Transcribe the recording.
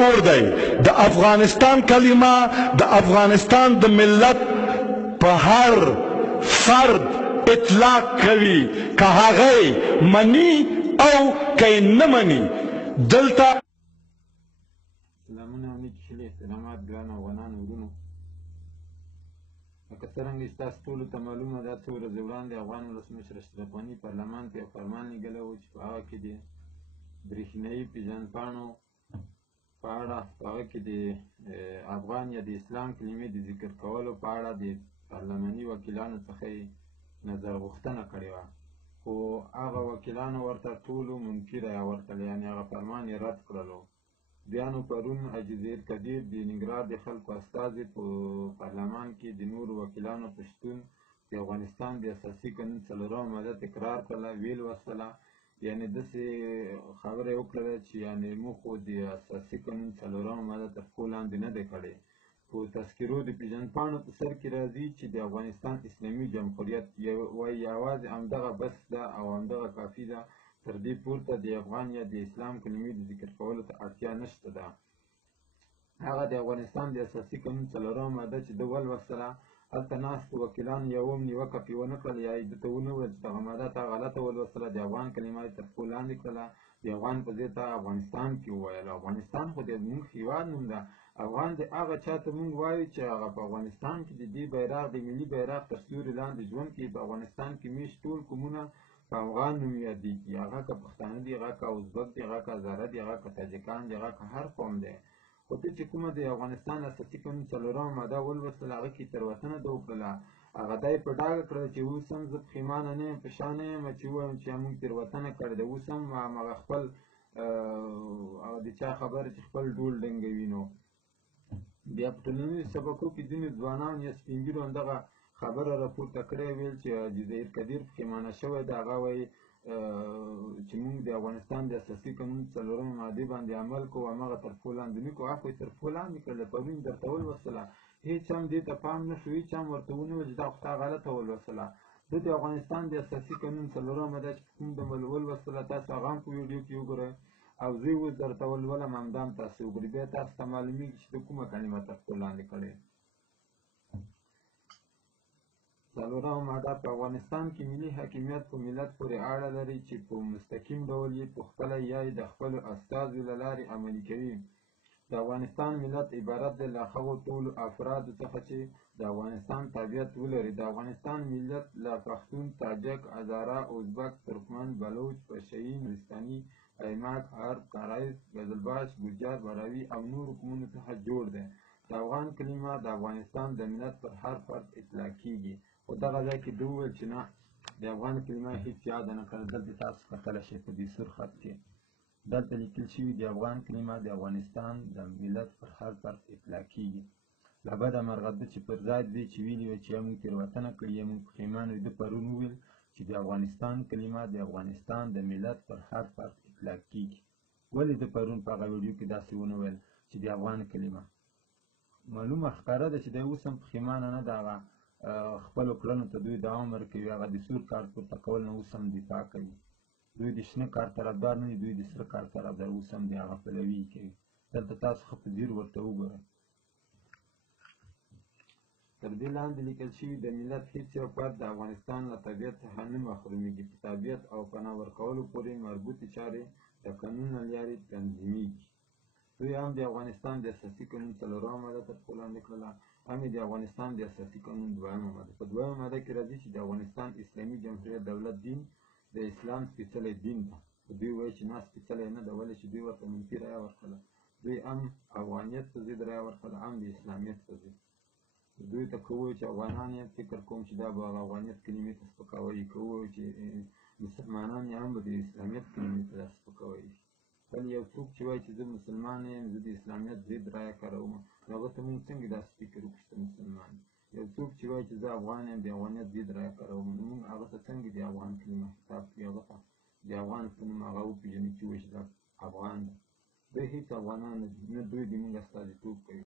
جوړ دی. د افغانستان کلمه د افغانستان د ملت په هر فرد اطلاق کوي، که هغه مني او که نه مني. دلته سلامونه او نیک هیلې، احترامات ګرانو افغانانو ورونو. لکه څرنګه چې تاسو ټولو ته معلومه ده، څو ورځې وړاندې افغان ولسمشر اشرف غني پارلمان کې یو فرمان لیږلی و چې په هغه کې د برېښنایي پیژندپاڼو په اړه په هغه کې د افغان یا د اسلام کلمې د ذکر کولو په اړه د پارلماني وکیلانو څخه یې نظر غوښتنه کړې وه، خو هغه وکیلانو ورته ټولو منکر راوړتل، یعنې هغه فرمان یې رد کړلو. بیا نو پرون حاجي زهیر کبیر د ننګرهار د خلکو استازي په پارلمان کې د نورو وکیلانو په شتون د افغانستان د اساسي قانون 4 ماده تکرار کړله، ویل وسله، یعنې داسې خبره یې وکړله چې یعنې موږ خو د اساسي قانون 4 ماده تر پښو لاندې نه دی کړی. په تذکرو د پیژندپاڼو په سر کې راځي چې د افغانستان اسلامي جمهوریت وایي یوازې همدغه بس ده او همدغه کافي ده، تر دې پورته د افغان یا د اسلام کلمې د ذکر کولو ته اړتیا نشته ده. هغه د افغانستان د اساسي قانون 4 ماده چې ده ولوستله، هلته ناستو وکیلانو یو هم نیوکه پرې ونه کړله، یا یې ده ته ونه ویل چې دغه ماده تا غلطه ولوستله، د افغان کلمه یې تر پښو لاندې کړله، د افغان په ځای ته افغانستان کې وویل. افغانستان خو د زموږ هېواد نوم ده. افغان د هغه چا ته موږ وایو چې هغه په افغانستان کې د دې بیرغ د ملي بیرغ تر سیوري لاندې ژوند کوي. په افغانستان کې میشت ټول قومونه په افغان نوم یادېږي، هغه که پښتانه دي، هغه که ازبک دي، هغه که هزاره دي، هغه که تاجکان دي، هغه که هر قوم دی. خو ته چې کومه د افغانستان اساسي قانون 4 ماده ولوستله، هغه کې تېروتنه ده وکړله. هغه دا یې په ډاګه کړله چې اوس هم زه پښېمانه نه یم، په شا نه یم چې ووایم چې موږ تېروتنه کړې ده. اوس هم همغه خپل د چا خبره چې خپل ډول ډنګوي. نو بیا په ټولنیزو شبکو کې ځینې ځوانان یا سپین ږیرو همدغه خبره راپورته کړې، ویل چې حاجي زهیر کبیر پښېمانه شوی دی، هغه وایي چې موږ د افغانستان د اساسي قانون 4 مادې باندې عمل کوو، همغه تر پښو لاندې نه کوو. هغه خو یې تر پښو لاندې کړله، پرون یې درته ولوستله، هېڅ هم دې ته پام نه شو، هېڅ هم ورته ونه ویل چې دا خو تا غلطه ولوستله. ده د افغانستان د اساسي قانون 4 ماده چې کوم ډول ولوستله، تاسو هغه هم په ویډیو کې وګورئ، او زه یې اوس درته ولولم، همدا هم تاسو وګورئ، بیا تاسو ته معلومېږي چې د کومه کلمه تر پښو لاندې کړې. 4 ماده په افغانستان کې ملي حاکمیت په ملت پورې اړه لري چې په مستقیم ډول یې په خپله یا یې د خپلو استازو له لارې عملي کوي. د افغانستان ملت عبارت دی له هغو ټولو افرادو څخه چې د افغانستان تابعیت ولري. د افغانستان ملت له پښتون، تاجک، هزاره، ازبک، ترکمن، بلوچ، پشهیي، نورستاني، ایماک، عرب، کارایز، قزلباش، ګجار، براوي او نورو قومونو څخه جوړ دی. د افغان کلمه د افغانستان د ملت پر هر فرد اطلاق کیږي. خو دغه ځای کې ده وویل چې نه، د افغان کلمه هېڅ یاده نه کړه. دلته تاسو کتلی شئ په دې سور خط کې دلته لیکل شوي د افغان کلمه د افغانستان د ملت پر هر فرد اطلاق کیږي. له بده مرغه ده چې پر ځای دې چې ویلي وي چې یا موږ تېروتنه کړې یا موږ پښېمانه یو، ده پرون وویل چې د افغانستان کلمه د افغانستان د ملت پر هر فرد اطلاق کیږي. ولې ده پرون په هغه ویډیو کې داسې ونه ویل چې د افغان کلمه؟ معلومه ښکاره ده چې دی اوس هم پښېمانه نه ده. هغه خپلو کړنو ته دوی دوام ورکوي، هغه د سور کارت پورته کول نه اوس هم دفاع کوي. دوی د شنه کارت طرفدار نه دي، دوی د سره کارت طرفدار، اوس هم د هغه پلوي کوي. دلته تاسو ښه په ځیر ورته وګورئ. تر دې لاندې لیکل شوي د ملت هېڅ یو فرد د افغانستان له طبیعت څخه نه محرومیږي. په طبیعت او پناه ورکولو پورې مربوطې چارې د قانون له لارې تنظیمیږي. دوی هم د افغانستان د اساسي قانون 4 ماده تر پښو لاندې کړله، هم یې د افغانستان د اساسي قانون 2 ماده. په 2 ماده کې راځي چې د افغانستان اسلامي جمهوریت دولت دین د اسلام سپېڅلی دین ده. خو دوی وایي چې نه، سپېڅلی نه ده. ولې چې دوی ورته منفي رایه ورکړله. دوی هم افغانیت په ضد رایه ورکړله، هم د اسلامیت په ضد. دوی ته که ووایو چې افغانان یې، فکر کوم چې دا به هغه افغانیت کلمې ته سپکاوی. که ووایو چې مسلمانان یې، هم به د اسلامیت کلمې ته دا سپکاوی. بل یو څوک چې وایي چې زه مسلمان یم، زه د اسلامیت ضد رایه کاروم، نو هغه ته موږ څنګه داسې فکر وکړو چې ته مسلمان یې. یو څوک چې وایي چې زه افغان یم، د افغانیت ضد رایه کاروم، نو موږ هغه ته څنګه د افغان کلمه خطاب کړي، هغه ته د افغان په نوم هغه وپېژني چې وایي چې دا افغان دی. دوی هېڅ افغانان نه دي، نه دوی د موږ استازیتوب کوي.